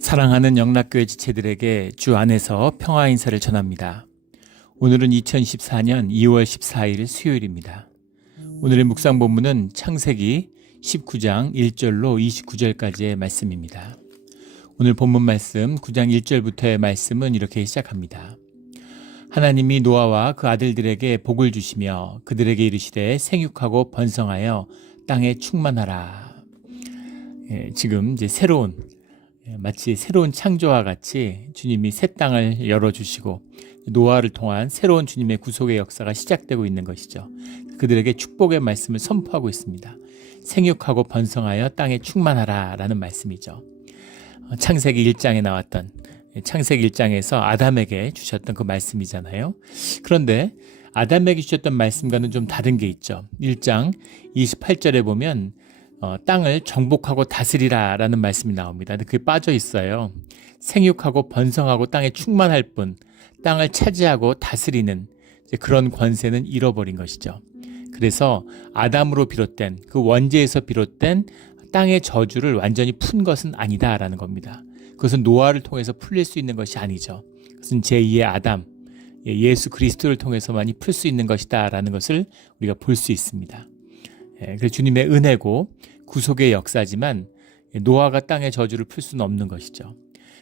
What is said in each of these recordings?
사랑하는 영락교회 지체들에게 주 안에서 평화 인사를 전합니다. 오늘은 2024년 2월 14일 수요일입니다. 오늘의 묵상 본문은 창세기 19장 1절로 29절까지의 말씀입니다. 오늘 본문 말씀 9장 1절부터의 말씀은 이렇게 시작합니다. 하나님이 노아와 그 아들들에게 복을 주시며 그들에게 이르시되 생육하고 번성하여 땅에 충만하라. 지금 이제 마치 새로운 창조와 같이 주님이 새 땅을 열어주시고 노아를 통한 새로운 주님의 구속의 역사가 시작되고 있는 것이죠. 그들에게 축복의 말씀을 선포하고 있습니다. 생육하고 번성하여 땅에 충만하라 라는 말씀이죠. 창세기 1장에 나왔던 창세기 1장에서 아담에게 주셨던 그 말씀이잖아요. 그런데 아담에게 주셨던 말씀과는 좀 다른 게 있죠. 1장 28절에 보면 땅을 정복하고 다스리라 라는 말씀이 나옵니다. 근데 그게 빠져 있어요. 생육하고 번성하고 땅에 충만할 뿐 땅을 차지하고 다스리는 그런 권세는 잃어버린 것이죠. 그래서 아담으로 비롯된 그 원죄에서 비롯된 땅의 저주를 완전히 푼 것은 아니다라는 겁니다. 그것은 노아를 통해서 풀릴 수 있는 것이 아니죠. 그것은 제2의 아담, 예수 그리스도를 통해서만이 풀 수 있는 것이다라는 것을 우리가 볼 수 있습니다. 그래서 주님의 은혜고 구속의 역사지만 노아가 땅의 저주를 풀 수는 없는 것이죠.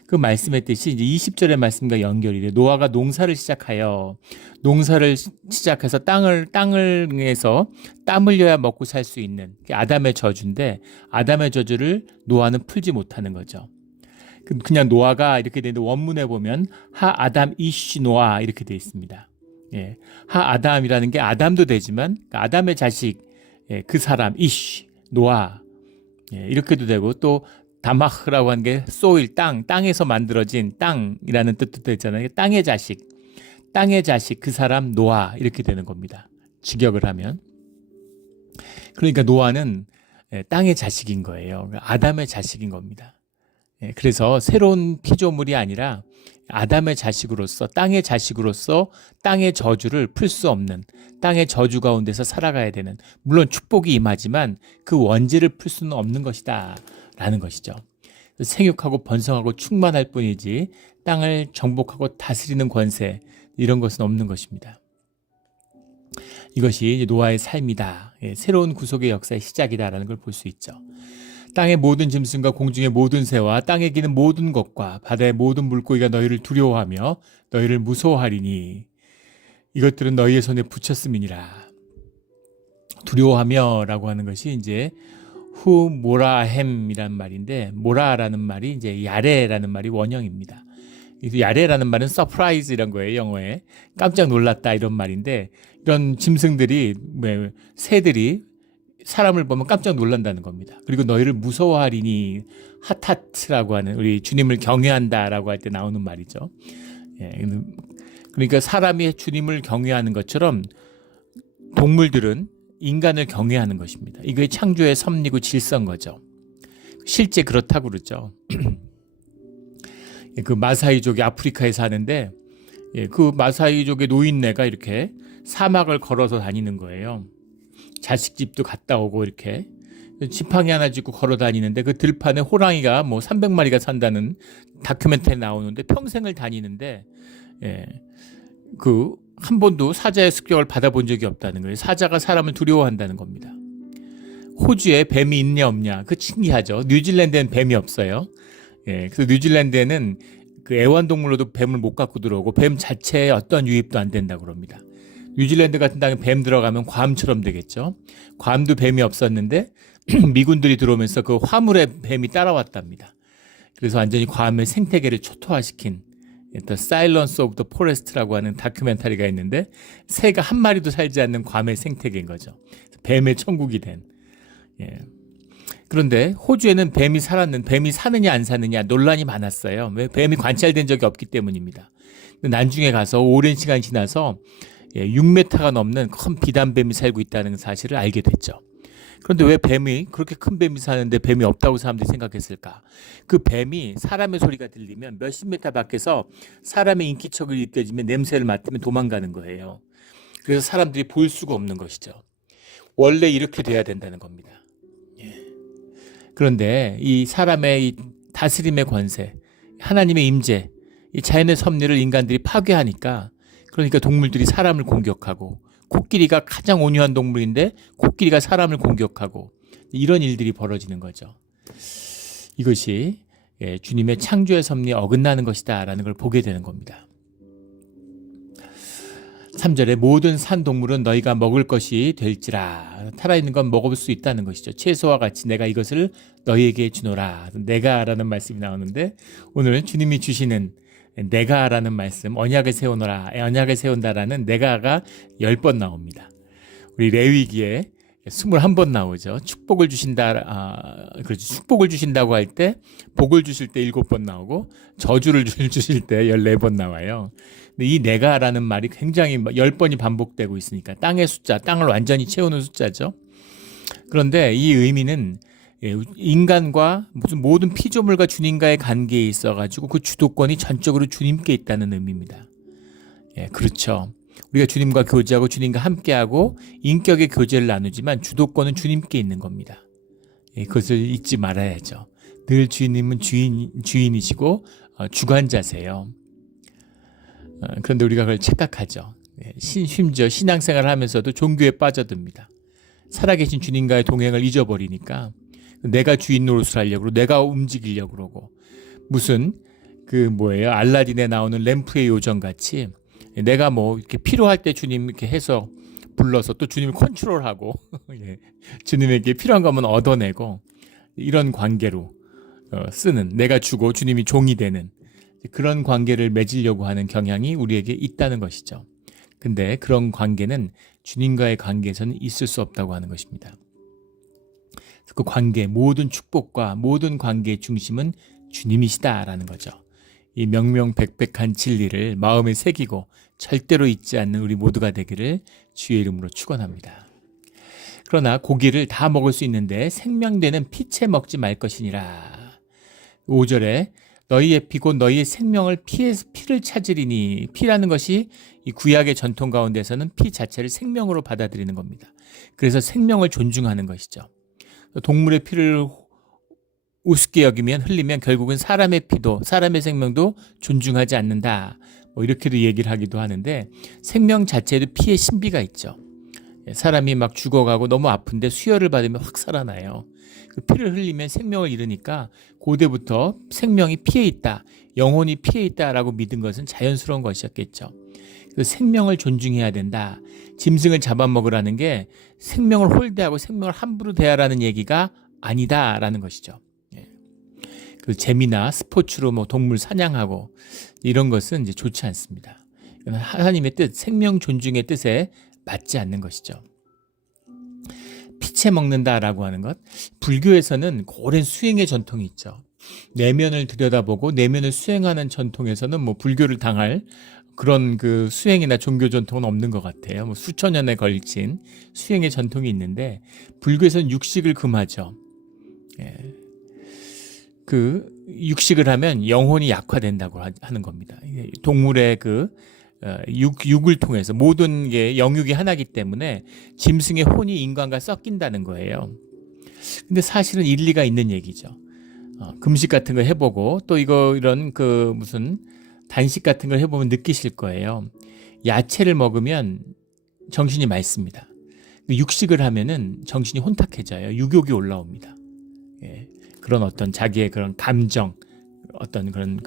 그 말씀의 뜻이 이제 20절의 말씀과 연결이 돼요. 노아가 농사를 시작해서 땅을에서 땀 흘려야 먹고 살 수 있는 아담의 저주인데 아담의 저주를 노아는 풀지 못하는 거죠. 그냥 노아가 이렇게 되는데 원문에 보면 하 아담 이쉬 노아 이렇게 되어 있습니다. 하 아담이라는 게 아담도 되지만 아담의 자식 그 사람 이쉬 노아 이렇게도 되고 또 다마흐라고 하는 게 소일 땅에서 만들어진 땅이라는 뜻도 되잖아요. 땅의 자식 그 사람 노아 이렇게 되는 겁니다. 직역을 하면. 그러니까 노아는 땅의 자식인 거예요. 아담의 자식인 겁니다. 그래서 새로운 피조물이 아니라 아담의 자식으로서 땅의 자식으로서 땅의 저주를 풀 수 없는 땅의 저주 가운데서 살아가야 되는 물론 축복이 임하지만 그 원죄를 풀 수는 없는 것이다 라는 것이죠. 생육하고 번성하고 충만할 뿐이지 땅을 정복하고 다스리는 권세 이런 것은 없는 것입니다. 이것이 노아의 삶이다. 새로운 구속의 역사의 시작이다라는 걸 볼 수 있죠. 땅의 모든 짐승과 공중의 모든 새와 땅에 기는 모든 것과 바다의 모든 물고기가 너희를 두려워하며 너희를 무서워하리니 이것들은 너희의 손에 붙였음이니라. 두려워하며라고 하는 것이 이제 후모라햄이라는 말인데 모라라는 말이 이제 야레라는 말이 원형입니다. 야레라는 말은 서프라이즈 이런 거예요. 영어에 깜짝 놀랐다 이런 말인데 이런 짐승들이 새들이 사람을 보면 깜짝 놀란다는 겁니다. 그리고 너희를 무서워하리니 하타트라고 하는 우리 주님을 경외한다라고 할 때 나오는 말이죠. 그러니까 사람이 주님을 경외하는 것처럼 동물들은 인간을 경외하는 것입니다. 이게 창조의 섭리고 질서인 거죠. 실제 그렇다고 그러죠. 그 마사이족이 아프리카에 사는데 그 마사이족의 노인네가 이렇게 사막을 걸어서 다니는 거예요. 자식집도 갔다 오고 이렇게 지팡이 하나 짚고 걸어 다니는데 그 들판에 호랑이가 300마리가 산다는 다큐멘터리 나오는데 평생을 다니는데 그 한 번도 사자의 습격을 받아본 적이 없다는 거예요. 사자가 사람을 두려워한다는 겁니다. 호주에 뱀이 있냐 없냐 그 신기하죠. 뉴질랜드에는 뱀이 없어요. 그래서 뉴질랜드에는 그 애완동물로도 뱀을 못 갖고 들어오고 뱀 자체에 어떤 유입도 안 된다고 그럽니다. 뉴질랜드 같은 땅에 뱀 들어가면 괌처럼 되겠죠. 괌도 뱀이 없었는데 미군들이 들어오면서 그 화물에 뱀이 따라왔답니다. 그래서 완전히 괌의 생태계를 초토화시킨 The Silence of the Forest라고 하는 다큐멘터리가 있는데 새가 한 마리도 살지 않는 괌의 생태계인 거죠. 뱀의 천국이 된. 그런데 호주에는 뱀이 사느냐 안 사느냐 논란이 많았어요. 왜? 뱀이 관찰된 적이 없기 때문입니다. 나중에 가서 오랜 시간이 지나서 6m가 넘는 큰 비단뱀이 살고 있다는 사실을 알게 됐죠. 그런데 왜 그렇게 큰 뱀이 사는데 뱀이 없다고 사람들이 생각했을까? 그 뱀이 사람의 소리가 들리면 몇십 미터 밖에서 사람의 인기척을 느껴지면 냄새를 맡으면 도망가는 거예요. 그래서 사람들이 볼 수가 없는 것이죠. 원래 이렇게 돼야 된다는 겁니다. 그런데 이 사람의 이 다스림의 권세, 하나님의 임재, 이 자연의 섭리를 인간들이 파괴하니까, 그러니까 동물들이 사람을 공격하고, 코끼리가 가장 온유한 동물인데 코끼리가 사람을 공격하고, 이런 일들이 벌어지는 거죠. 이것이 주님의 창조의 섭리에 어긋나는 것이다 라는 걸 보게 되는 겁니다. 3절에 모든 산 동물은 너희가 먹을 것이 될지라. 살아있는 건 먹을 수 있다는 것이죠. 채소와 같이 내가 이것을 너희에게 주노라. 내가라는 말씀이 나오는데, 오늘 주님이 주시는 내가라는 말씀, 언약을 세우노라, 언약을 세운다라는 내가가 10번 나옵니다. 우리 레위기에 21번 나오죠. 축복을 주신다, 그렇죠. 축복을 주신다고 할 때, 복을 주실 때 7번 나오고, 저주를 주실 때 14번 나와요. 근데 이 내가라는 말이 굉장히 10번이 반복되고 있으니까, 땅의 숫자, 땅을 완전히 채우는 숫자죠. 그런데 이 의미는 인간과 무슨 모든 피조물과 주님과의 관계에 있어가지고 그 주도권이 전적으로 주님께 있다는 의미입니다. 그렇죠. 우리가 주님과 교제하고 주님과 함께하고 인격의 교제를 나누지만 주도권은 주님께 있는 겁니다. 그것을 잊지 말아야죠. 늘 주님은 주인이시고 주관자세요. 그런데 우리가 그걸 착각하죠. 심지어 신앙생활을 하면서도 종교에 빠져듭니다. 살아계신 주님과의 동행을 잊어버리니까 내가 주인 노릇을 하려고, 내가 움직이려고 그러고, 무슨 알라딘에 나오는 램프의 요정 같이 내가 이렇게 필요할 때 주님 이렇게 해서 불러서 또 주님을 컨트롤하고 주님에게 필요한 거면 얻어내고, 이런 관계로 쓰는, 내가 주고 주님이 종이 되는 그런 관계를 맺으려고 하는 경향이 우리에게 있다는 것이죠. 근데 그런 관계는 주님과의 관계에서는 있을 수 없다고 하는 것입니다. 그 관계, 모든 축복과 모든 관계의 중심은 주님이시다라는 거죠. 이 명명백백한 진리를 마음에 새기고 절대로 잊지 않는 우리 모두가 되기를 주의 이름으로 축원합니다. 그러나 고기를 다 먹을 수 있는데 생명되는 피채 먹지 말 것이니라. 5절에 너희의 피 곧 너희의 생명을 피를 찾으리니, 피라는 것이 이 구약의 전통 가운데서는 피 자체를 생명으로 받아들이는 겁니다. 그래서 생명을 존중하는 것이죠. 동물의 피를 우습게 여기면, 흘리면 결국은 사람의 피도, 사람의 생명도 존중하지 않는다, 이렇게도 얘기를 하기도 하는데, 생명 자체에도 피의 신비가 있죠. 사람이 막 죽어가고 너무 아픈데 수혈을 받으면 확 살아나요. 그 피를 흘리면 생명을 잃으니까 고대부터 생명이 피에 있다, 영혼이 피에 있다라고 믿은 것은 자연스러운 것이었겠죠. 그 생명을 존중해야 된다. 짐승을 잡아먹으라는 게 생명을 홀대하고 생명을 함부로 대하라는 얘기가 아니다라는 것이죠. 그 재미나 스포츠로 동물 사냥하고 이런 것은 이제 좋지 않습니다. 하나님의 뜻, 생명 존중의 뜻에 맞지 않는 것이죠. 피채 먹는다라고 하는 것, 불교에서는 오랜 수행의 전통이 있죠. 내면을 들여다보고 내면을 수행하는 전통에서는 불교를 당할 그런 그 수행이나 종교 전통은 없는 것 같아요. 수천 년에 걸친 수행의 전통이 있는데, 불교에서는 육식을 금하죠. 그 육식을 하면 영혼이 약화된다고 하는 겁니다. 동물의 육을 통해서 모든 게 영육이 하나이기 때문에 짐승의 혼이 인간과 섞인다는 거예요. 근데 사실은 일리가 있는 얘기죠. 금식 같은 거 해보고 또 이런 무슨 단식 같은 걸 해보면 느끼실 거예요. 야채를 먹으면 정신이 맑습니다. 육식을 하면은 정신이 혼탁해져요. 육욕이 올라옵니다. 그런 어떤 자기의 그런 감정, 어떤 그런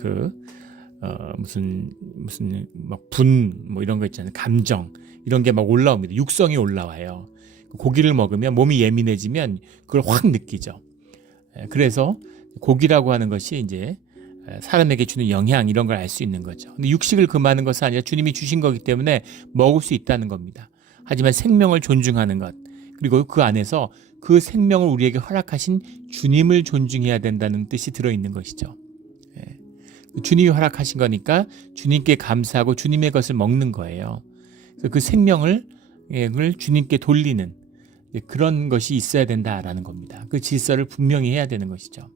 무슨 이런 거 있잖아요. 감정, 이런 게 막 올라옵니다. 육성이 올라와요. 고기를 먹으면 몸이 예민해지면 그걸 확 느끼죠. 그래서 고기라고 하는 것이 이제 사람에게 주는 영향, 이런 걸 알 수 있는 거죠. 근데 육식을 금하는 것은 아니라 주님이 주신 거기 때문에 먹을 수 있다는 겁니다. 하지만 생명을 존중하는 것, 그리고 그 안에서 그 생명을 우리에게 허락하신 주님을 존중해야 된다는 뜻이 들어있는 것이죠. 주님이 허락하신 거니까 주님께 감사하고 주님의 것을 먹는 거예요. 그래서 그 생명을 주님께 돌리는 그런 것이 있어야 된다라는 겁니다. 그 질서를 분명히 해야 되는 것이죠.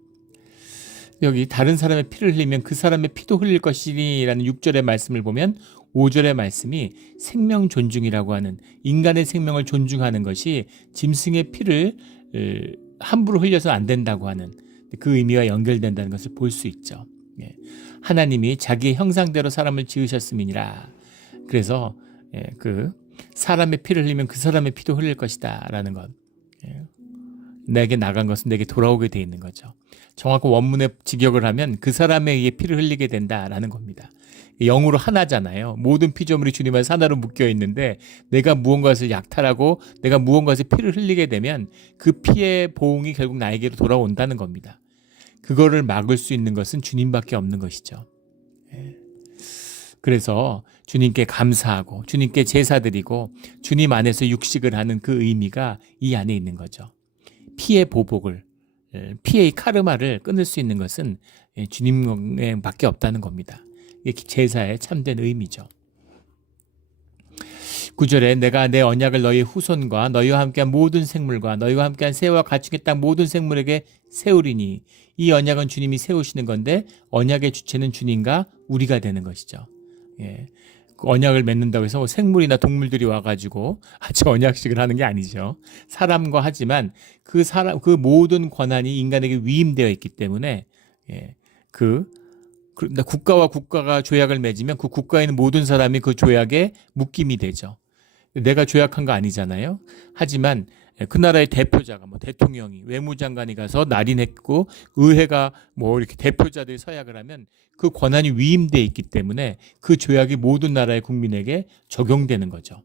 여기 다른 사람의 피를 흘리면 그 사람의 피도 흘릴 것이니라는 6절의 말씀을 보면 5절의 말씀이 생명 존중이라고 하는, 인간의 생명을 존중하는 것이 짐승의 피를 함부로 흘려서 안 된다고 하는 그 의미와 연결된다는 것을 볼 수 있죠. 예. 하나님이 자기의 형상대로 사람을 지으셨음이니라. 그래서 그 사람의 피를 흘리면 그 사람의 피도 흘릴 것이다 라는 것. 내게 나간 것은 내게 돌아오게 돼 있는 거죠. 정확한 원문의 직역을 하면 그 사람에 의해 피를 흘리게 된다라는 겁니다. 영으로 하나잖아요. 모든 피조물이 주님 안에서 하나로 묶여 있는데 내가 무언가를 약탈하고 내가 무언가에서 피를 흘리게 되면 그 피의 보응이 결국 나에게로 돌아온다는 겁니다. 그거를 막을 수 있는 것은 주님밖에 없는 것이죠. 그래서 주님께 감사하고 주님께 제사드리고 주님 안에서 육식을 하는 그 의미가 이 안에 있는 거죠. 피의 보복을, 피의 카르마를 끊을 수 있는 것은 주님밖에 없다는 겁니다. 이게 제사의 참된 의미죠. 9절에 내가 내 언약을 너희 후손과 너희와 함께한 모든 생물과 너희와 함께한 새와 가축의 땅 모든 생물에게 세우리니 이 언약은 주님이 세우시는 건데 언약의 주체는 주님과 우리가 되는 것이죠. 그 언약을 맺는다고 해서 생물이나 동물들이 와가지고 아주 언약식을 하는 게 아니죠. 사람과 하지만 그 모든 권한이 인간에게 위임되어 있기 때문에 국가와 국가가 조약을 맺으면 그 국가에 있는 모든 사람이 그 조약에 묶임이 되죠. 내가 조약한 거 아니잖아요. 하지만 그 나라의 대표자가 대통령이 외무장관이 가서 날인했고 의회가 이렇게 대표자들이 서약을 하면 그 권한이 위임돼 있기 때문에 그 조약이 모든 나라의 국민에게 적용되는 거죠.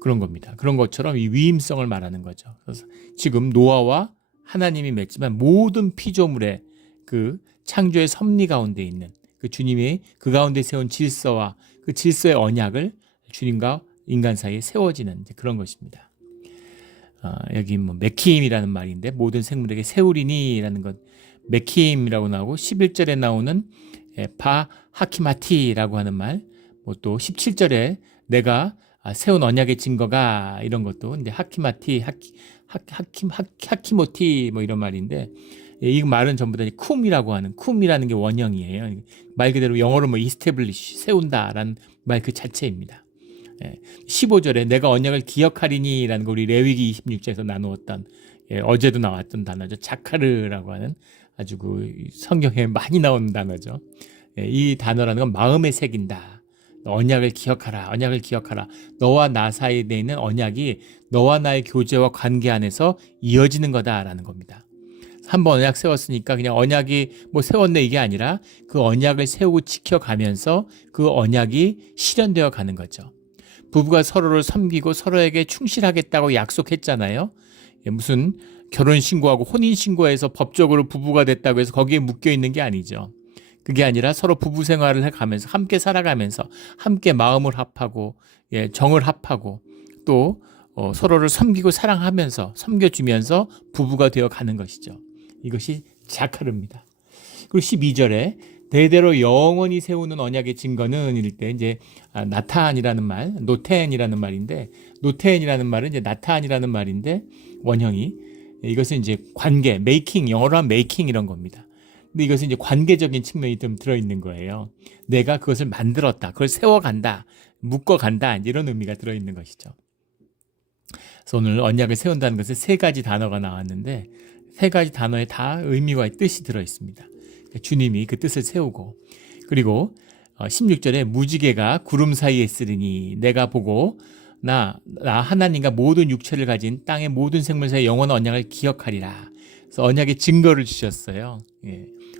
그런 겁니다. 그런 것처럼 이 위임성을 말하는 거죠. 그래서 지금 노아와 하나님이 맺지만 모든 피조물의 그 창조의 섭리 가운데 있는 그 주님이 그 가운데 세운 질서와 그 질서의 언약을 주님과 인간 사이에 세워지는 그런 것입니다. 여기 메키임이라는 말인데 모든 생물에게 세우리니라는 것 메키임이라고 나오고 11절에 나오는 바 하키마티라고 하는 말, 또 17절에 내가 세운 언약의 증거가 이런 것도 이제 하키마티 하키모티 이런 말인데 이 말은 전부 다 쿰이라는 게 원형이에요. 말 그대로 영어로 establish 세운다라는 말 그 자체입니다. 15절에 내가 언약을 기억하리니라는 거 우리 레위기 26장에서 나누었던 어제도 나왔던 단어죠. 자카르라고 하는 아주 그 성경에 많이 나오는 단어죠. 이 단어라는 건 마음에 새긴다. 언약을 기억하라. 언약을 기억하라. 너와 나 사이에 있는 언약이 너와 나의 교제와 관계 안에서 이어지는 거다라는 겁니다. 한번 언약 세웠으니까 그냥 언약이 세웠네 이게 아니라 그 언약을 세우고 지켜가면서 그 언약이 실현되어 가는 거죠. 부부가 서로를 섬기고 서로에게 충실하겠다고 약속했잖아요. 무슨 결혼신고하고 혼인신고해서 법적으로 부부가 됐다고 해서 거기에 묶여 있는 게 아니죠. 그게 아니라 서로 부부 생활을 해가면서 함께 살아가면서 함께 마음을 합하고 정을 합하고 또 서로를 섬기고 사랑하면서 섬겨주면서 부부가 되어 가는 것이죠. 이것이 자카르입니다. 그리고 12절에 대대로 영원히 세우는 언약의 증거는 이럴 때 이제 나탄이라는 말, 노텐이라는 말인데 노텐이라는 말은 이제 나탄이라는 말인데 원형이 이것은 이제 관계, 메이킹, 영어로 하면 메이킹 이런 겁니다. 근데 이것은 이제 관계적인 측면이 좀 들어있는 거예요. 내가 그것을 만들었다, 그걸 세워간다, 묶어간다 이런 의미가 들어있는 것이죠. 그래서 오늘 언약을 세운다는 것은 세 가지 단어가 나왔는데 세 가지 단어에 다 의미와 뜻이 들어있습니다. 주님이 그 뜻을 세우고 그리고 16절에 무지개가 구름 사이에 있으리니 내가 보고 나 하나님과 모든 육체를 가진 땅의 모든 생물 사이의 영원한 언약을 기억하리라. 그래서 언약의 증거를 주셨어요.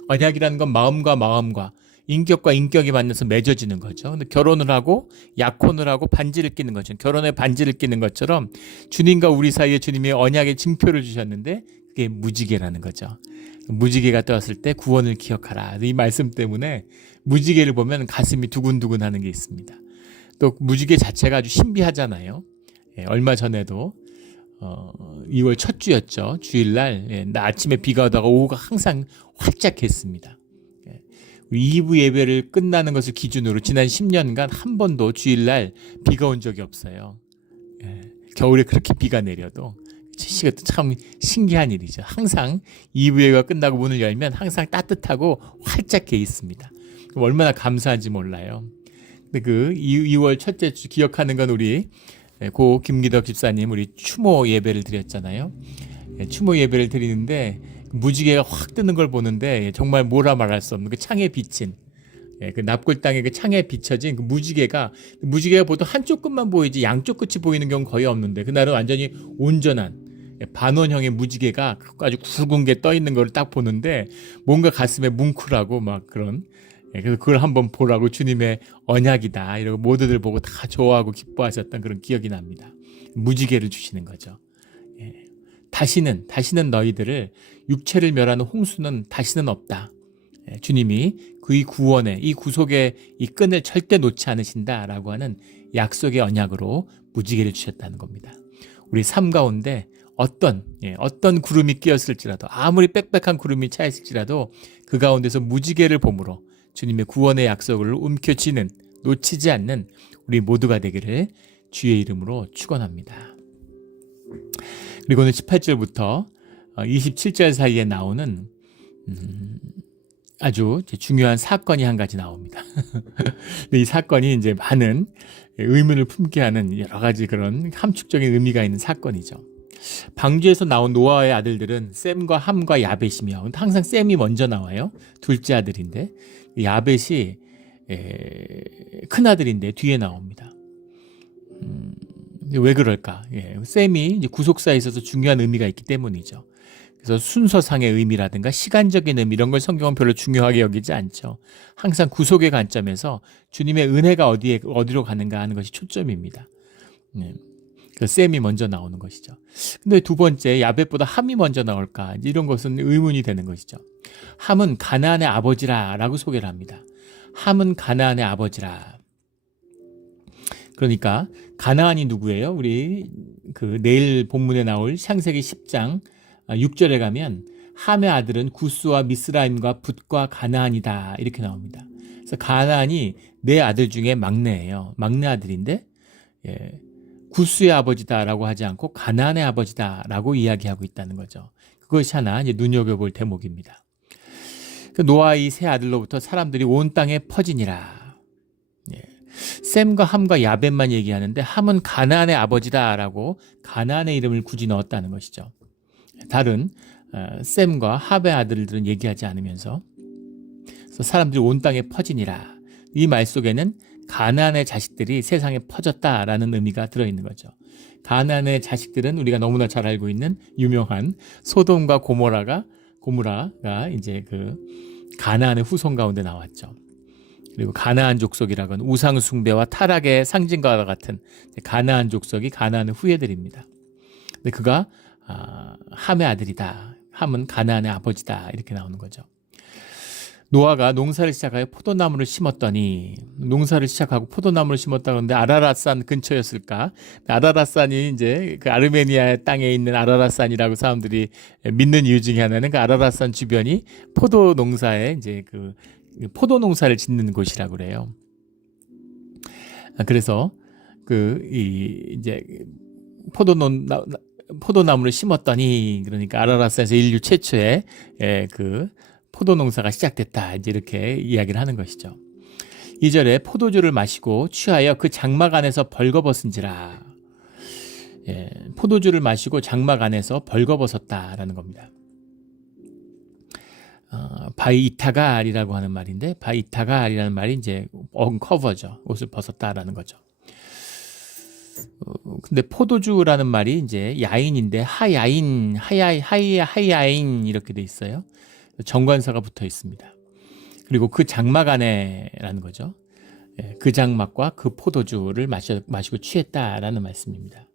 언약이라는 건 마음과 인격과 인격이 만나서 맺어지는 거죠. 근데 결혼을 하고 약혼을 하고 반지를 끼는 거죠. 결혼에 반지를 끼는 것처럼 주님과 우리 사이에 주님이 언약의 증표를 주셨는데 그게 무지개라는 거죠. 무지개가 떠왔을 때 구원을 기억하라. 이 말씀 때문에 무지개를 보면 가슴이 두근두근 하는 게 있습니다. 또 무지개 자체가 아주 신비하잖아요. 얼마 전에도 2월 첫 주였죠. 주일날 아침에 비가 오다가 오후가 항상 활짝했습니다. 2부 예배를 끝나는 것을 기준으로 지난 10년간 한 번도 주일날 비가 온 적이 없어요. 겨울에 그렇게 비가 내려도 이것도 참 신기한 일이죠. 항상 2부 예배가 끝나고 문을 열면 항상 따뜻하고 활짝 개 있습니다. 그럼 얼마나 감사한지 몰라요. 근데 그 2월 첫째 주 기억하는 건 우리 고 김기덕 집사님 우리 추모 예배를 드렸잖아요. 추모 예배를 드리는데 무지개가 확 뜨는 걸 보는데 정말 뭐라 말할 수 없는 그 창에 비친 그 납골 땅의 그 창에 비춰진 그 무지개가 보통 한쪽 끝만 보이지 양쪽 끝이 보이는 경우는 거의 없는데 그날은 완전히 온전한 반원형의 무지개가 아주 굵은 게 떠 있는 걸 딱 보는데 뭔가 가슴에 뭉클하고 막 그런 그래서 그걸 한번 보라고 주님의 언약이다 이러고 모두들 보고 다 좋아하고 기뻐하셨던 그런 기억이 납니다. 무지개를 주시는 거죠. 다시는 너희들을 육체를 멸하는 홍수는 다시는 없다. 주님이 그의 구원의 이 구속의 이 끈을 절대 놓지 않으신다라고 하는 약속의 언약으로 무지개를 주셨다는 겁니다. 우리 삶 가운데 어떤 구름이 끼었을지라도 아무리 빽빽한 구름이 차 있을지라도 그 가운데서 무지개를 봄으로 주님의 구원의 약속을 움켜쥐는 놓치지 않는 우리 모두가 되기를 주의 이름으로 축원합니다. 그리고 오늘 18절부터 27절 사이에 나오는 아주 중요한 사건이 한 가지 나옵니다. 이 사건이 이제 많은 의문을 품게 하는 여러 가지 그런 함축적인 의미가 있는 사건이죠. 방주에서 나온 노아의 아들들은 셈과 함과 야벳이며 항상 셈이 먼저 나와요. 둘째 아들인데 야벳이 큰 아들인데 뒤에 나옵니다. 왜 그럴까? 셈이 이제 구속사에 있어서 중요한 의미가 있기 때문이죠. 그래서 순서상의 의미라든가 시간적인 의미 이런 걸 성경은 별로 중요하게 여기지 않죠. 항상 구속의 관점에서 주님의 은혜가 어디로 가는가 하는 것이 초점입니다. 그래서 셈이 먼저 나오는 것이죠. 근데 두 번째 야벳보다 함이 먼저 나올까? 이런 것은 의문이 되는 것이죠. 함은 가나안의 아버지라라고 소개를 합니다. 함은 가나안의 아버지라. 그러니까 가나안이 누구예요? 우리 그 내일 본문에 나올 창세기 10장 6절에 가면 함의 아들은 구스와 미스라임과 붓과 가나안이다 이렇게 나옵니다. 그래서 가나안이 네 아들 중에 막내예요. 막내 아들인데 구스의 아버지다라고 하지 않고 가나안의 아버지다라고 이야기하고 있다는 거죠. 그것이 하나 이제 눈여겨볼 대목입니다. 노아의 세 아들로부터 사람들이 온 땅에 퍼지니라. 셈과 함과 야벳만 얘기하는데 함은 가나안의 아버지다라고 가나안의 이름을 굳이 넣었다는 것이죠. 다른 셈과 합의 아들들은 얘기하지 않으면서 그래서 사람들이 온 땅에 퍼지니라. 이 말 속에는 가나안의 자식들이 세상에 퍼졌다라는 의미가 들어있는 거죠. 가나안의 자식들은 우리가 너무나 잘 알고 있는 유명한 소돔과 고모라가 이제 그 가나안의 후손 가운데 나왔죠. 그리고 가나안 족속이라고는 우상 숭배와 타락의 상징과 같은 가나안 족속이 가나안의 후예들입니다. 근데 그가 함의 아들이다. 함은 가나안의 아버지다. 이렇게 나오는 거죠. 노아가 농사를 시작하여 포도나무를 심었더니 농사를 시작하고 포도나무를 심었다 그러는데 아라랏산 근처였을까? 아라랏산이 이제 그 아르메니아 땅에 있는 아라랏산이라고 사람들이 믿는 이유 중에 하나는 그 아라랏산 주변이 포도 농사에 이제 그 포도 농사를 짓는 곳이라고 그래요. 그래서 이제 포도나무를 심었더니 그러니까 아라랏산에서 인류 최초의 그 포도 농사가 시작됐다. 이제 이렇게 이야기를 하는 것이죠. 2절에 포도주를 마시고 취하여 그 장막 안에서 벌거벗은지라. 포도주를 마시고 장막 안에서 벌거벗었다라는 겁니다. 바이이타갈이라고 하는 말인데 바이이타갈이라는 말이 이제 언커버죠. 옷을 벗었다라는 거죠. 근데 포도주라는 말이 이제 야인인데 하야인 이렇게 돼 있어요. 정관사가 붙어 있습니다. 그리고 그 장막 안에라는 거죠. 그 장막과 그 포도주를 마시고 취했다라는 말씀입니다.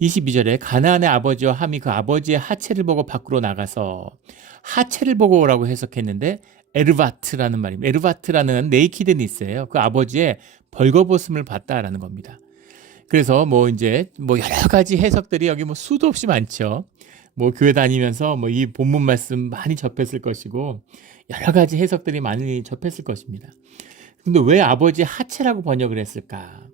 22절에 가나안의 아버지와 함이 그 아버지의 하체를 보고 밖으로 나가서 하체를 보고라고 해석했는데 에르바트라는 말입니다. 에르바트라는 네이키드니스예요. 그 아버지의 벌거벗음을 봤다라는 겁니다. 그래서 이제 여러 가지 해석들이 여기 수도 없이 많죠. 교회 다니면서 이 본문 말씀 많이 접했을 것이고 여러 가지 해석들이 많이 접했을 것입니다. 근데 왜 아버지 하체라고 번역을 했을까?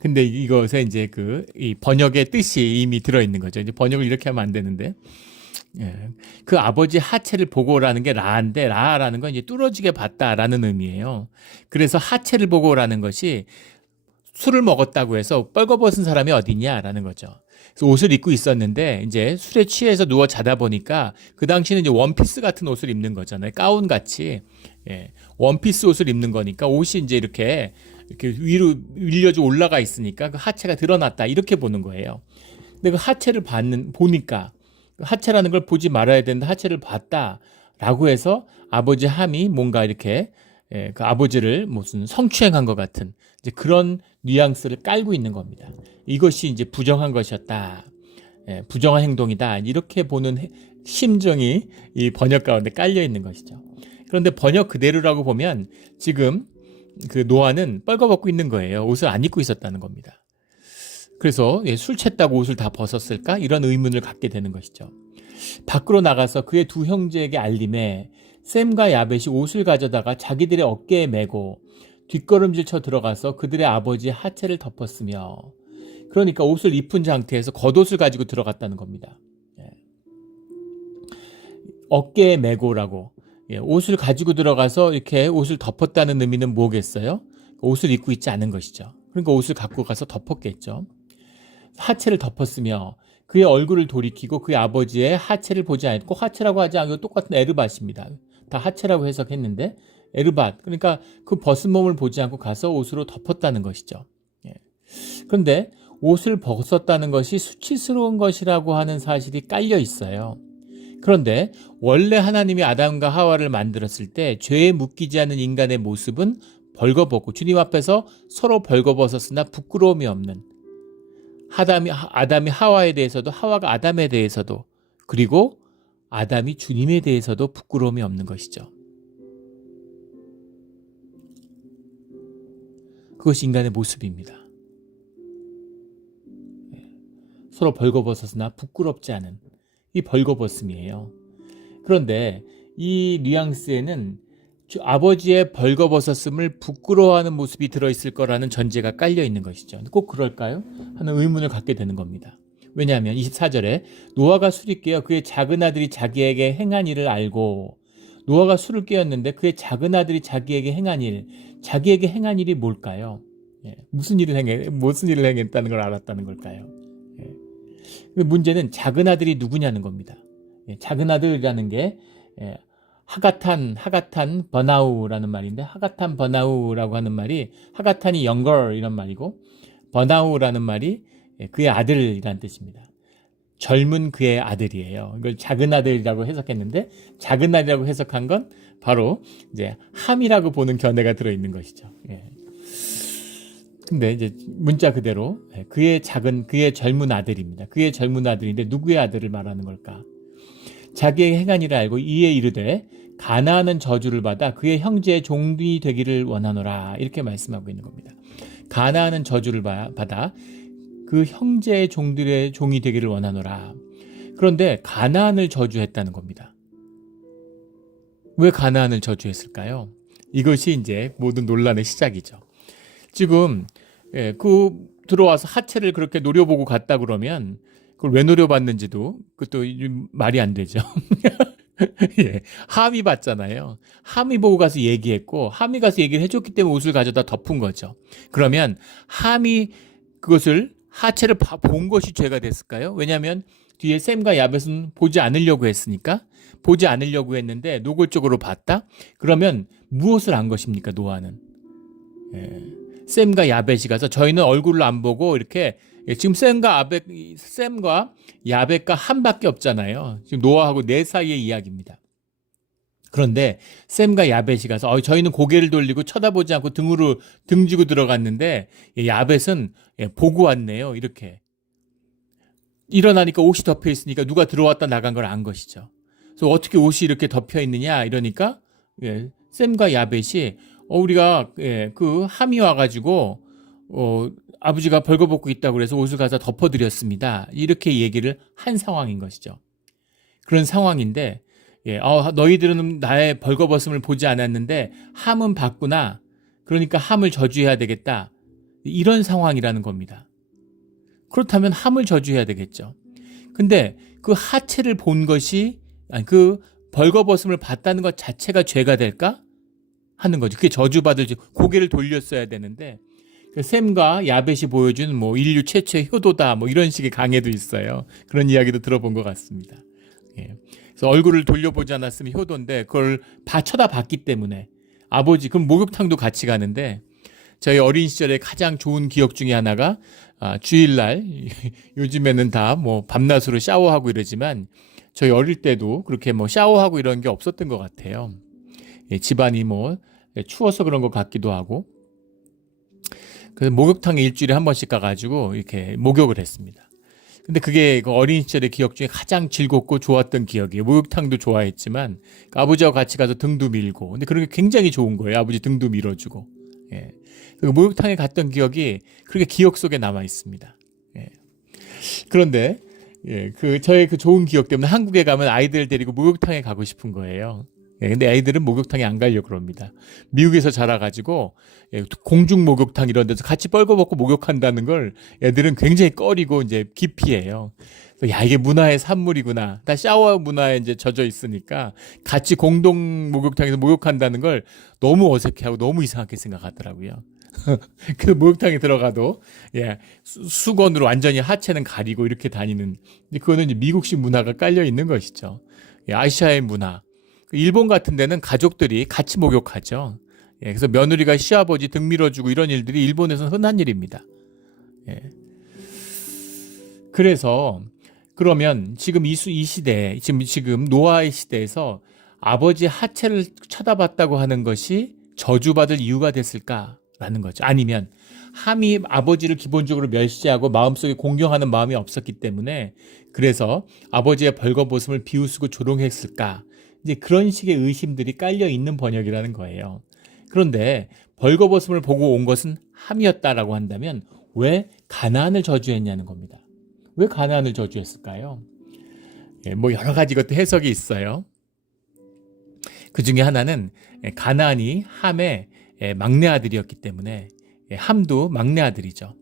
근데 이것에 이제 이 번역의 뜻이 이미 들어있는 거죠. 이제 번역을 이렇게 하면 안 되는데, 그 아버지 하체를 보고라는 게 라인데, 라라는 건 이제 뚫어지게 봤다라는 의미예요. 그래서 하체를 보고라는 것이 술을 먹었다고 해서 뻘거벗은 사람이 어디냐라는 거죠. 그래서 옷을 입고 있었는데 이제 술에 취해서 누워 자다 보니까 그 당시는 이제 원피스 같은 옷을 입는 거잖아요. 가운 같이. 예. 원피스 옷을 입는 거니까 옷이 이제 이렇게 위로 밀려져 올라가 있으니까 그 하체가 드러났다. 이렇게 보는 거예요. 근데 그 하체를 보니까 그 하체라는 걸 보지 말아야 되는데 하체를 봤다라고 해서 아버지 함이 뭔가 이렇게 그 아버지를 무슨 성추행한 것 같은 이제 그런 뉘앙스를 깔고 있는 겁니다. 이것이 이제 부정한 것이었다. 부정한 행동이다. 이렇게 보는 심정이 이 번역 가운데 깔려 있는 것이죠. 그런데 번역 그대로라고 보면 지금 그 노아는 뻘거벗고 있는 거예요. 옷을 안 입고 있었다는 겁니다. 그래서 술 취했다고 옷을 다 벗었을까? 이런 의문을 갖게 되는 것이죠. 밖으로 나가서 그의 두 형제에게 알림해 셈과 야벳이 옷을 가져다가 자기들의 어깨에 메고 뒷걸음질 쳐 들어가서 그들의 아버지의 하체를 덮었으며, 그러니까 옷을 입은 상태에서 겉옷을 가지고 들어갔다는 겁니다. 어깨에 메고라고, 옷을 가지고 들어가서 이렇게 옷을 덮었다는 의미는 뭐겠어요? 옷을 입고 있지 않은 것이죠. 그러니까 옷을 갖고 가서 덮었겠죠. 하체를 덮었으며 그의 얼굴을 돌이키고 그의 아버지의 하체를 보지 않고, 꼭 하체라고 하지 않고 똑같은 에르밧입니다. 다 하체라고 해석했는데 에르밧, 그러니까 그 벗은 몸을 보지 않고 가서 옷으로 덮었다는 것이죠. 그런데 옷을 벗었다는 것이 수치스러운 것이라고 하는 사실이 깔려 있어요. 그런데 원래 하나님이 아담과 하와를 만들었을 때 죄에 묶이지 않은 인간의 모습은 벌거벗고 주님 앞에서 서로 벌거벗었으나 부끄러움이 없는, 아담이 하와에 대해서도 하와가 아담에 대해서도, 그리고 아담이 주님에 대해서도 부끄러움이 없는 것이죠. 그것이 인간의 모습입니다. 서로 벌거벗었으나 부끄럽지 않은 이 벌거벗음이에요. 그런데 이 뉘앙스에는 아버지의 벌거벗었음을 부끄러워하는 모습이 들어있을 거라는 전제가 깔려 있는 것이죠. 꼭 그럴까요? 하는 의문을 갖게 되는 겁니다. 왜냐하면 24절에 노아가 술이 깨어 그의 작은 아들이 자기에게 행한 일을 알고, 노아가 술을 깨었는데 그의 작은 아들이 자기에게 행한 일이 뭘까요? 무슨 일을 행했다는 걸 알았다는 걸까요? 문제는 작은 아들이 누구냐는 겁니다. 작은 아들이라는 게 하가탄 버나우라는 말인데, 하가탄 버나우라고 하는 말이, 하가탄이 younger 이런 말이고 버나우라는 말이 그의 아들이라는 뜻입니다. 젊은 그의 아들이에요. 이걸 작은 아들이라고 해석했는데, 작은 아들이라고 해석한 건 바로 이제 함이라고 보는 견해가 들어 있는 것이죠. 근데 이제 문자 그대로 그의 젊은 아들입니다. 그의 젊은 아들인데 누구의 아들을 말하는 걸까? 자기의 행한 일을 알고 이에 이르되 가나안은 저주를 받아 그의 형제의 종이 되기를 원하노라, 이렇게 말씀하고 있는 겁니다. 가나안은 저주를 받아 그 형제의 종들의 종이 되기를 원하노라. 그런데 가나안을 저주했다는 겁니다. 왜 가나안을 저주했을까요? 이것이 이제 모든 논란의 시작이죠. 지금 들어와서 하체를 그렇게 노려보고 갔다 그러면 그걸 왜 노려봤는지도 그것도 말이 안 되죠. 함이 봤잖아요. 함이 보고 가서 얘기했고, 함이 가서 얘기를 해줬기 때문에 옷을 가져다 덮은 거죠. 그러면 함이 그것을 하체를 본 것이 죄가 됐을까요? 왜냐하면 뒤에 셈과 야벳은 보지 않으려고 했으니까. 보지 않으려고 했는데 노골적으로 봤다? 그러면 무엇을 안 것입니까, 노아는? 셈과 야벳이 가서 저희는 얼굴을 안 보고 이렇게, 지금 셈과 야벳과 함밖에 없잖아요. 지금 노아하고 네 사이의 이야기입니다. 그런데 셈과 야벳이 가서 저희는 고개를 돌리고 쳐다보지 않고 등 쥐고 들어갔는데 야벳은 보고 왔네요. 이렇게 일어나니까 옷이 덮여 있으니까 누가 들어왔다 나간 걸 안 것이죠. 그래서 어떻게 옷이 이렇게 덮여 있느냐 이러니까 셈과 야벳이 우리가 그 함이 와가지고 아버지가 벌거벗고 있다고 그래서 옷을 가서 덮어드렸습니다. 이렇게 얘기를 한 상황인 것이죠. 그런 상황인데 너희들은 나의 벌거벗음을 보지 않았는데 함은 봤구나. 그러니까 함을 저주해야 되겠다. 이런 상황이라는 겁니다. 그렇다면 함을 저주해야 되겠죠. 근데 그 하체를 본 것이, 그 벌거벗음을 봤다는 것 자체가 죄가 될까? 하는 거죠. 그게 저주받을, 고개를 돌렸어야 되는데 셈과 야벳이 보여준 뭐 인류 최초의 효도다 뭐 이런 식의 강해도 있어요. 그런 이야기도 들어본 것 같습니다. 예. 그래서 얼굴을 돌려보지 않았으면 효도인데 그걸 쳐다봤기 때문에 아버지 그럼 목욕탕도 같이 가는데 저희 어린 시절에 가장 좋은 기억 중에 하나가 주일날 요즘에는 다 뭐 밤낮으로 샤워하고 이러지만 저희 어릴 때도 그렇게 뭐 샤워하고 이런 게 없었던 것 같아요. 예, 집안이 뭐 추워서 그런 것 같기도 하고 그래서 목욕탕에 일주일에 한 번씩 가가지고 이렇게 목욕을 했습니다. 근데 그게 그 어린 시절의 기억 중에 가장 즐겁고 좋았던 기억이에요. 목욕탕도 좋아했지만 아버지와 같이 가서 등도 밀고 근데 그런 게 굉장히 좋은 거예요. 아버지 등도 밀어주고 예. 그 목욕탕에 갔던 기억이 그렇게 기억 속에 남아 있습니다. 예. 그런데 예, 저의 그 좋은 기억 때문에 한국에 가면 아이들 데리고 목욕탕에 가고 싶은 거예요. 예, 근데 애들은 목욕탕에 안 가려고 그럽니다. 미국에서 자라가지고 예, 공중 목욕탕 이런 데서 같이 뻘거벗고 목욕한다는 걸 애들은 굉장히 꺼리고 이제 기피해요. 야, 이게 문화의 산물이구나. 다 샤워 문화에 이제 젖어 있으니까 같이 공동 목욕탕에서 목욕한다는 걸 너무 어색해하고 너무 이상하게 생각하더라고요. 그 목욕탕에 들어가도 예, 수건으로 완전히 하체는 가리고 이렇게 다니는 근데 그거는 이제 미국식 문화가 깔려 있는 것이죠. 예, 아시아의 문화. 일본 같은 데는 가족들이 같이 목욕하죠. 예, 그래서 며느리가 시아버지 등 밀어주고 이런 일들이 일본에서는 흔한 일입니다. 예. 그래서 그러면 지금 이 시대, 지금 노아의 시대에서 아버지 하체를 쳐다봤다고 하는 것이 저주받을 이유가 됐을까라는 거죠. 아니면 함이 아버지를 기본적으로 멸시하고 마음속에 공경하는 마음이 없었기 때문에 그래서 아버지의 벌거벗음을 비웃고 조롱했을까? 이제 그런 식의 의심들이 깔려 있는 번역이라는 거예요. 그런데 벌거벗음을 보고 온 것은 함이었다라고 한다면 왜 가나안을 저주했냐는 겁니다. 왜 가나안을 저주했을까요? 예, 뭐 여러 가지 것도 해석이 있어요. 그 중에 하나는 가나안이 함의 막내 아들이었기 때문에 함도 막내 아들이죠.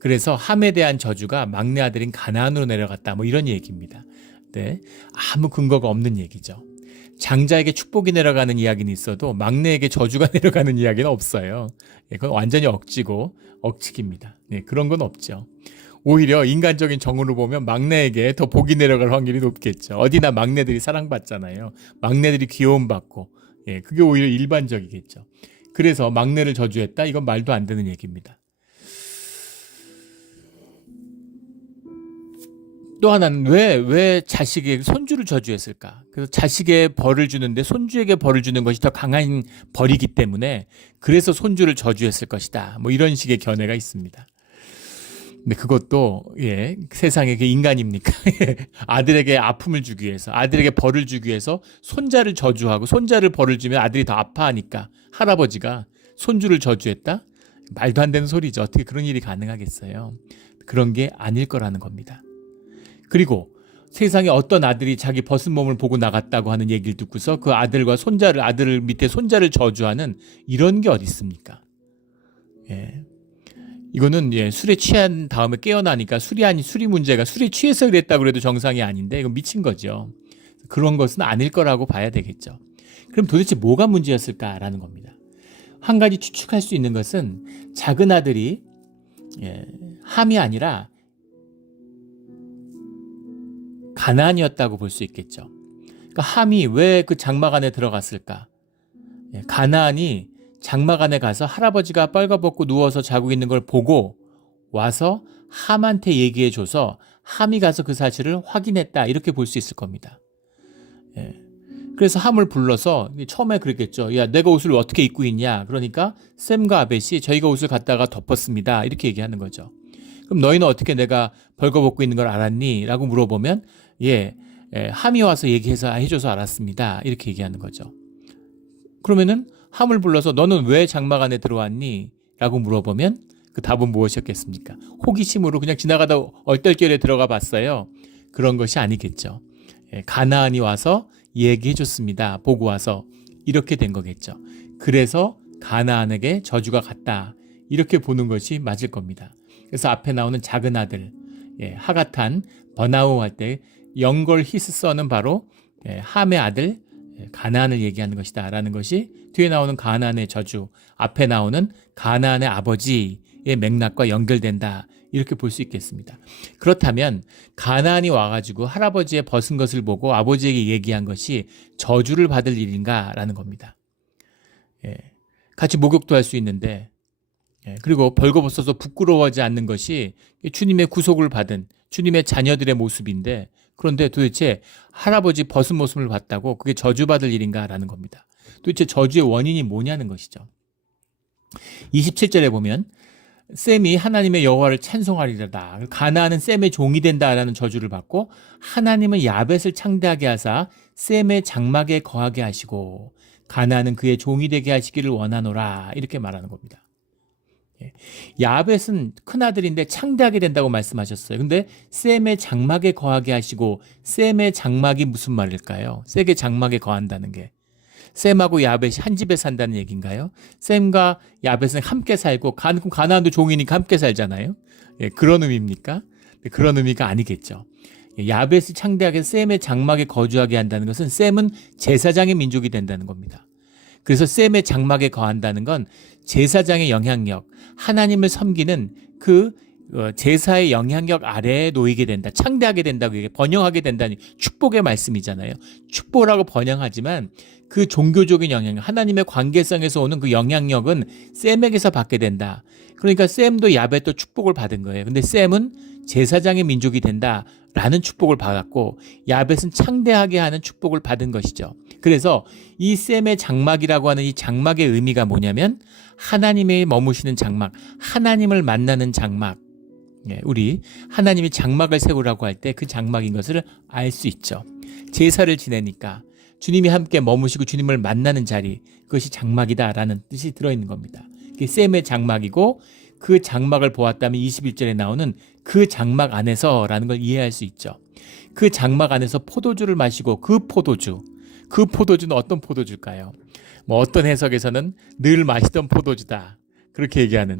그래서 함에 대한 저주가 막내 아들인 가나안으로 내려갔다 뭐 이런 얘기입니다. 네, 아무 근거가 없는 얘기죠. 장자에게 축복이 내려가는 이야기는 있어도 막내에게 저주가 내려가는 이야기는 없어요. 그건 완전히 억측입니다. 네, 그런 건 없죠. 오히려 인간적인 정으로 보면 막내에게 더 복이 내려갈 확률이 높겠죠. 어디나 막내들이 사랑받잖아요. 막내들이 귀여움받고 예, 그게 오히려 일반적이겠죠. 그래서 막내를 저주했다? 이건 말도 안 되는 얘기입니다. 또 하나는 왜 자식에게 손주를 저주했을까? 그래서 자식에 벌을 주는데 손주에게 벌을 주는 것이 더 강한 벌이기 때문에 그래서 손주를 저주했을 것이다. 뭐 이런 식의 견해가 있습니다. 근데 그것도 예, 세상에 그 인간입니까? 아들에게 아픔을 주기 위해서 아들에게 벌을 주기 위해서 손자를 저주하고 손자를 벌을 주면 아들이 더 아파하니까 할아버지가 손주를 저주했다? 말도 안 되는 소리죠. 어떻게 그런 일이 가능하겠어요? 그런 게 아닐 거라는 겁니다. 그리고 세상에 어떤 아들이 자기 벗은 몸을 보고 나갔다고 하는 얘기를 듣고서 그 아들과 손자를 아들 밑에 손자를 저주하는 이런 게 어디 있습니까? 예. 이거는 예, 술에 취한 다음에 깨어나니까 술이 문제가 술에 취해서 그랬다고 그래도 정상이 아닌데 이건 미친 거죠. 그런 것은 아닐 거라고 봐야 되겠죠. 그럼 도대체 뭐가 문제였을까라는 겁니다. 한 가지 추측할 수 있는 것은 작은 아들이 예, 함이 아니라 가나안이었다고 볼 수 있겠죠. 그러니까 함이 왜 그 장막 안에 들어갔을까? 예, 가나안이 장막 안에 가서 할아버지가 빨가벗고 누워서 자고 있는 걸 보고 와서 함한테 얘기해줘서 함이 가서 그 사실을 확인했다 이렇게 볼 수 있을 겁니다. 예. 그래서 함을 불러서 처음에 그랬겠죠. 야, 내가 옷을 어떻게 입고 있냐? 그러니까 샘과 아벳이 저희가 옷을 갖다가 덮었습니다. 이렇게 얘기하는 거죠. 그럼 너희는 어떻게 내가 벌거벗고 있는 걸 알았니? 라고 물어보면 함이 와서 얘기해서 해줘서 알았습니다. 이렇게 얘기하는 거죠. 그러면은 함을 불러서 너는 왜 장막 안에 들어왔니? 라고 물어보면 그 답은 무엇이었겠습니까? 호기심으로 그냥 지나가다 얼떨결에 들어가 봤어요. 그런 것이 아니겠죠. 가나안이 와서 얘기해 줬습니다. 보고 와서 이렇게 된 거겠죠. 그래서 가나안에게 저주가 갔다. 이렇게 보는 것이 맞을 겁니다. 그래서 앞에 나오는 작은 아들 하가탄 버나우 할 때 영걸 히스서는 바로 함의 아들 가나안을 얘기하는 것이다 라는 것이 뒤에 나오는 가나안의 저주 앞에 나오는 가나안의 아버지 맥락과 연결된다. 이렇게 볼 수 있겠습니다. 그렇다면 가나안이 와가지고 할아버지의 벗은 것을 보고 아버지에게 얘기한 것이 저주를 받을 일인가라는 겁니다. 같이 목욕도 할 수 있는데, 그리고 벌거벗어서 부끄러워하지 않는 것이 주님의 구속을 받은 주님의 자녀들의 모습인데, 그런데 도대체 할아버지 벗은 모습을 봤다고 그게 저주받을 일인가라는 겁니다. 도대체 저주의 원인이 뭐냐는 것이죠. 27절에 보면 셈이 하나님의 여호와를 찬송하리로다. 가나안은 셈의 종이 된다라는 저주를 받고, 하나님은 야벳을 창대하게 하사 셈의 장막에 거하게 하시고 가나안은 그의 종이 되게 하시기를 원하노라. 이렇게 말하는 겁니다. 야벳은 큰아들인데 창대하게 된다고 말씀하셨어요. 근데 셈의 장막에 거하게 하시고, 셈의 장막이 무슨 말일까요? 셈의 장막에 거한다는 게 셈하고 야벳이 한 집에 산다는 얘기인가요? 셈과 야벳은 함께 살고 가나안도 종이니까 함께 살잖아요. 그런 의미입니까? 그런 의미가 아니겠죠. 야벳이 창대하게 셈의 장막에 거주하게 한다는 것은 셈은 제사장의 민족이 된다는 겁니다. 그래서 셈의 장막에 거한다는 건 제사장의 영향력, 하나님을 섬기는 그 제사의 영향력 아래에 놓이게 된다. 창대하게 된다고 번영하게 된다니 축복의 말씀이잖아요. 축복이라고 번영하지만 그 종교적인 영향력, 하나님의 관계성에서 오는 그 영향력은 셈에게서 받게 된다. 그러니까 셈도 야벳도 축복을 받은 거예요. 근데 셈은 제사장의 민족이 된다라는 축복을 받았고, 야벳은 창대하게 하는 축복을 받은 것이죠. 그래서 이 셈의 장막이라고 하는 이 장막의 의미가 뭐냐면 하나님의 머무시는 장막, 하나님을 만나는 장막. 우리 하나님이 장막을 세우라고 할 때 그 장막인 것을 알 수 있죠. 제사를 지내니까 주님이 함께 머무시고 주님을 만나는 자리, 그것이 장막이다라는 뜻이 들어있는 겁니다. 그게 셈의 장막이고, 그 장막을 보았다면 21절에 나오는 그 장막 안에서라는 걸 이해할 수 있죠. 그 장막 안에서 포도주를 마시고, 그 포도주는 어떤 포도주일까요? 어떤 해석에서는 늘 마시던 포도주다, 그렇게 얘기하는,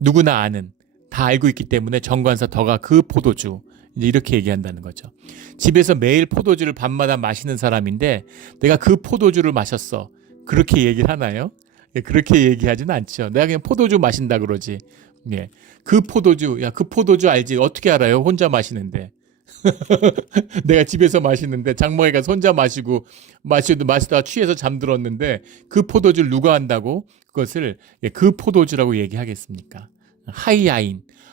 누구나 아는, 다 알고 있기 때문에 정관사 더가 그 포도주, 이제 이렇게 얘기한다는 거죠. 집에서 매일 포도주를 밤마다 마시는 사람인데 내가 그 포도주를 마셨어, 그렇게 얘기를 하나요? 그렇게 얘기하지는 않죠. 내가 그냥 포도주 마신다 그러지. 그 포도주, 그 포도주 알지? 어떻게 알아요? 혼자 마시는데. 내가 집에서 마시는데 장막에 가서 혼자 마시다가 취해서 잠들었는데 그 포도주를 누가 한다고 그것을 그 포도주라고 얘기하겠습니까?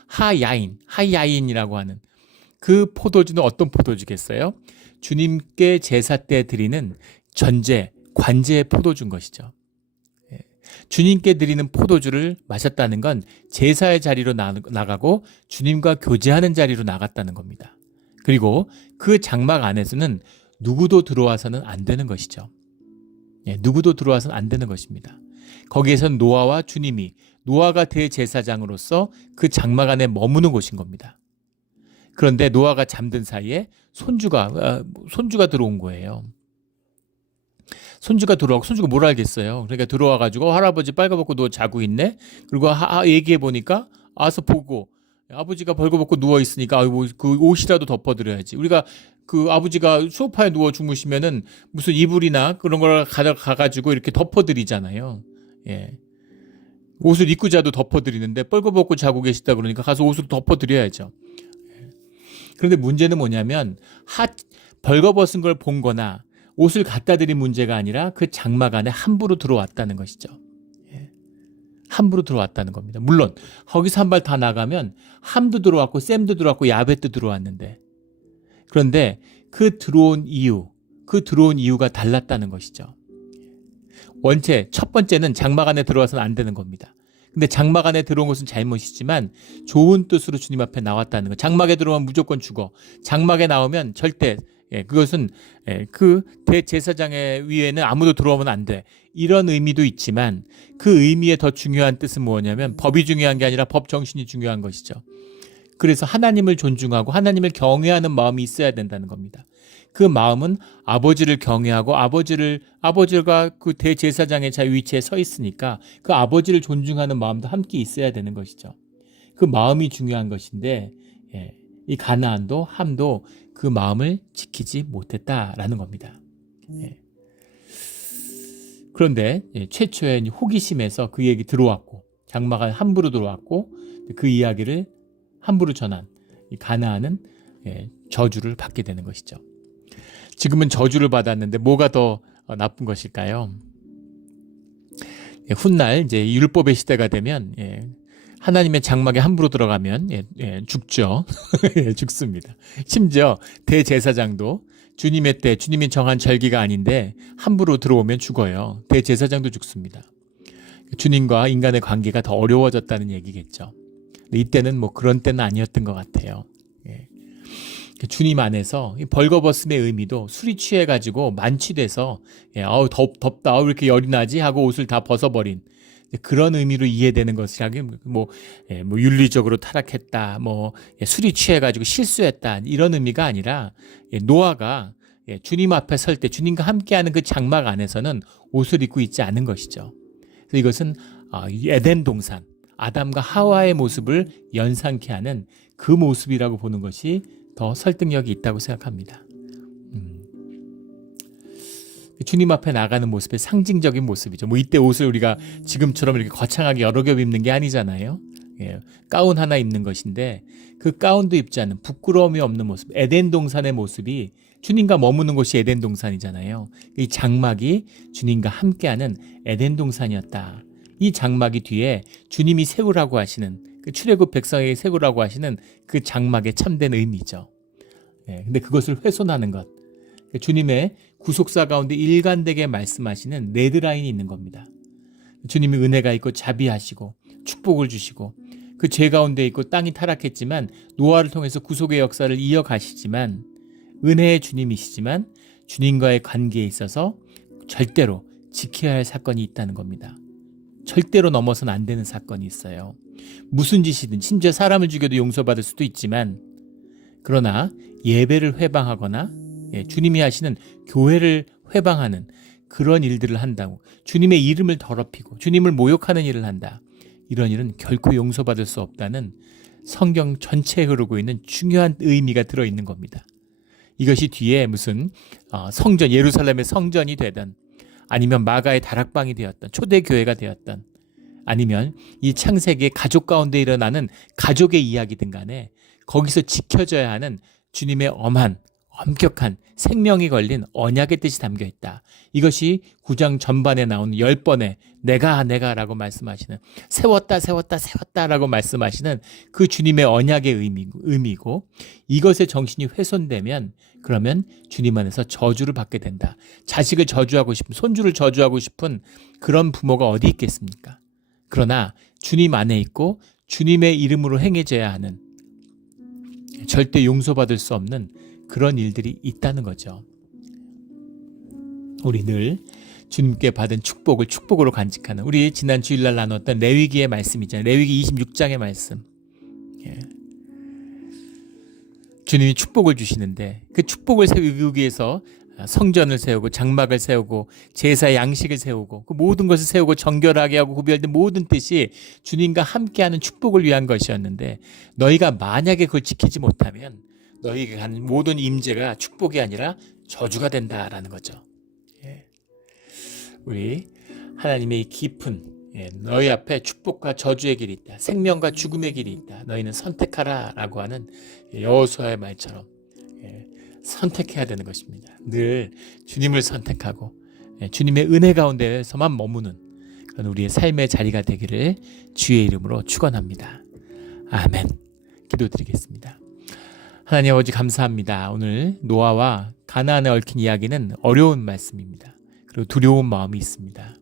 하야인이라고 하는 그 포도주는 어떤 포도주겠어요? 주님께 제사 때 드리는 관제의 포도주인 것이죠. 주님께 드리는 포도주를 마셨다는 건 제사의 자리로 나가고 주님과 교제하는 자리로 나갔다는 겁니다. 그리고 그 장막 안에서는 누구도 들어와서는 안 되는 것이죠. 누구도 들어와서는 안 되는 것입니다. 거기에선 노아가 대제사장으로서 그 장막 안에 머무는 곳인 겁니다. 그런데 노아가 잠든 사이에 손주가 들어온 거예요. 손주가 뭘 알겠어요. 그러니까 들어와가지고 할아버지 빨가벗고 누워 자고 있네. 그리고 얘기해 보니까 와서 보고 아버지가 벌거벗고 누워 있으니까 그 옷이라도 덮어드려야지. 우리가 그 아버지가 소파에 누워 주무시면은 무슨 이불이나 그런 걸 가져가가지고 이렇게 덮어드리잖아요. 옷을 입고 자도 덮어드리는데 벌거벗고 자고 계시다 그러니까 가서 옷을 덮어드려야죠. 그런데 문제는 뭐냐면 벌거벗은 걸 본 거나 옷을 갖다 드린 문제가 아니라 그 장막 안에 함부로 들어왔다는 것이죠. 함부로 들어왔다는 겁니다. 물론 거기서 한 발 다 나가면 함도 들어왔고 셈도 들어왔고 야벳도 들어왔는데, 그런데 그 들어온 이유가 달랐다는 것이죠. 원체 첫 번째는 장막 안에 들어와서는 안 되는 겁니다. 근데 장막 안에 들어온 것은 잘못이지만 좋은 뜻으로 주님 앞에 나왔다는 거. 장막에 들어오면 무조건 죽어. 장막에 나오면 절대 그것은 그 대제사장의 위에는 아무도 들어오면 안 돼. 이런 의미도 있지만 그 의미의 더 중요한 뜻은 뭐냐면 법이 중요한 게 아니라 법 정신이 중요한 것이죠. 그래서 하나님을 존중하고 하나님을 경외하는 마음이 있어야 된다는 겁니다. 그 마음은 아버지를 경외하고 아버지가 그 대제사장의 위치에 서 있으니까 그 아버지를 존중하는 마음도 함께 있어야 되는 것이죠. 그 마음이 중요한 것인데 이 가나안도 함도 그 마음을 지키지 못했다라는 겁니다. 그런데 최초에 호기심에서 그 얘기 들어왔고 장막은 함부로 들어왔고 그 이야기를 함부로 전한 이 가나안은 저주를 받게 되는 것이죠. 지금은 저주를 받았는데 뭐가 더 나쁜 것일까요? 훗날 이제 율법의 시대가 되면 하나님의 장막에 함부로 들어가면 죽죠. 죽습니다. 심지어 대제사장도 주님의 때 주님이 정한 절기가 아닌데 함부로 들어오면 죽어요. 대제사장도 죽습니다. 주님과 인간의 관계가 더 어려워졌다는 얘기겠죠. 이때는 뭐 그런 때는 아니었던 것 같아요. 주님 안에서 벌거벗음의 의미도 술이 취해가지고 만취돼서 덥다 왜 이렇게 열이 나지 하고 옷을 다 벗어버린 그런 의미로 이해되는 것이라기 뭐 윤리적으로 타락했다, 술이 취해가지고 실수했다 이런 의미가 아니라 노아가 주님 앞에 설 때 주님과 함께하는 그 장막 안에서는 옷을 입고 있지 않은 것이죠. 그래서 이것은 에덴 동산 아담과 하와의 모습을 연상케 하는 그 모습이라고 보는 것이 더 설득력이 있다고 생각합니다. 주님 앞에 나가는 모습의 상징적인 모습이죠. 이때 옷을 우리가 지금처럼 이렇게 거창하게 여러 겹 입는 게 아니잖아요. 가운 하나 입는 것인데 그 가운도 입지 않는 부끄러움이 없는 모습, 에덴 동산의 모습이 주님과 머무는 곳이 에덴 동산이잖아요. 이 장막이 주님과 함께하는 에덴 동산이었다. 이 장막이 뒤에 주님이 세우라고 하시는 그 출애굽 백성에게 세우라고 하시는 그 장막의 참된 의미죠. 근데 그것을 훼손하는 것, 주님의 구속사 가운데 일관되게 말씀하시는 레드라인이 있는 겁니다. 주님이 은혜가 있고 자비하시고 축복을 주시고 그 죄 가운데 있고 땅이 타락했지만 노아를 통해서 구속의 역사를 이어가시지만 은혜의 주님이시지만 주님과의 관계에 있어서 절대로 지켜야 할 사건이 있다는 겁니다. 절대로 넘어서는 안 되는 사건이 있어요. 무슨 짓이든 심지어 사람을 죽여도 용서받을 수도 있지만 그러나 예배를 회방하거나 주님이 하시는 교회를 회방하는 그런 일들을 한다고 주님의 이름을 더럽히고 주님을 모욕하는 일을 한다. 이런 일은 결코 용서받을 수 없다는 성경 전체에 흐르고 있는 중요한 의미가 들어있는 겁니다. 이것이 뒤에 무슨 성전, 예루살렘의 성전이 되든 아니면 마가의 다락방이 되었던 초대교회가 되었던 아니면 이 창세기의 가족 가운데 일어나는 가족의 이야기든 간에 거기서 지켜져야 하는 주님의 엄격한 생명이 걸린 언약의 뜻이 담겨 있다. 이것이 9장 전반에 나오는 10번의 내가라고 말씀하시는 세웠다라고 말씀하시는 그 주님의 언약의 의미고 이것의 정신이 훼손되면 그러면 주님 안에서 저주를 받게 된다. 자식을 저주하고 싶은, 손주를 저주하고 싶은 그런 부모가 어디 있겠습니까? 그러나 주님 안에 있고 주님의 이름으로 행해져야 하는 절대 용서받을 수 없는 그런 일들이 있다는 거죠. 우리 늘 주님께 받은 축복을 축복으로 간직하는 우리 지난 주일날 나눴던 레위기의 말씀이잖아요. 레위기 26장의 말씀. 주님이 축복을 주시는데 그 축복을 세우기 위해서 성전을 세우고 장막을 세우고 제사의 양식을 세우고 그 모든 것을 세우고 정결하게 하고 구별된 모든 뜻이 주님과 함께하는 축복을 위한 것이었는데 너희가 만약에 그걸 지키지 못하면 너희에게 가는 모든 임재가 축복이 아니라 저주가 된다라는 거죠. 우리 하나님의 깊은 너희 앞에 축복과 저주의 길이 있다. 생명과 죽음의 길이 있다. 너희는 선택하라 라고 하는 여호수아의 말처럼 선택해야 되는 것입니다. 늘 주님을 선택하고 주님의 은혜 가운데에서만 머무는 그런 우리의 삶의 자리가 되기를 주의 이름으로 축원합니다. 아멘. 기도드리겠습니다. 하나님 아버지 감사합니다. 오늘 노아와 가나안에 얽힌 이야기는 어려운 말씀입니다. 그리고 두려운 마음이 있습니다.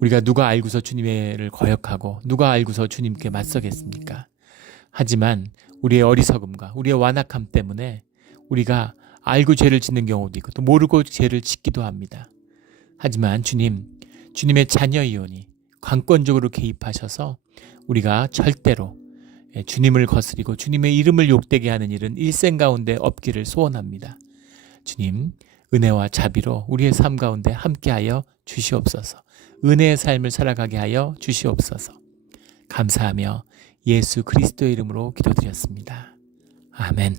우리가 누가 알고서 주님을 거역하고 누가 알고서 주님께 맞서겠습니까? 하지만 우리의 어리석음과 우리의 완악함 때문에 우리가 알고 죄를 짓는 경우도 있고 또 모르고 죄를 짓기도 합니다. 하지만 주님의 자녀이오니 관건적으로 개입하셔서 우리가 절대로 주님을 거스리고 주님의 이름을 욕되게 하는 일은 일생 가운데 없기를 소원합니다. 주님, 은혜와 자비로 우리의 삶 가운데 함께하여 주시옵소서. 은혜의 삶을 살아가게 하여 주시옵소서. 감사하며 예수 그리스도의 이름으로 기도드렸습니다. 아멘.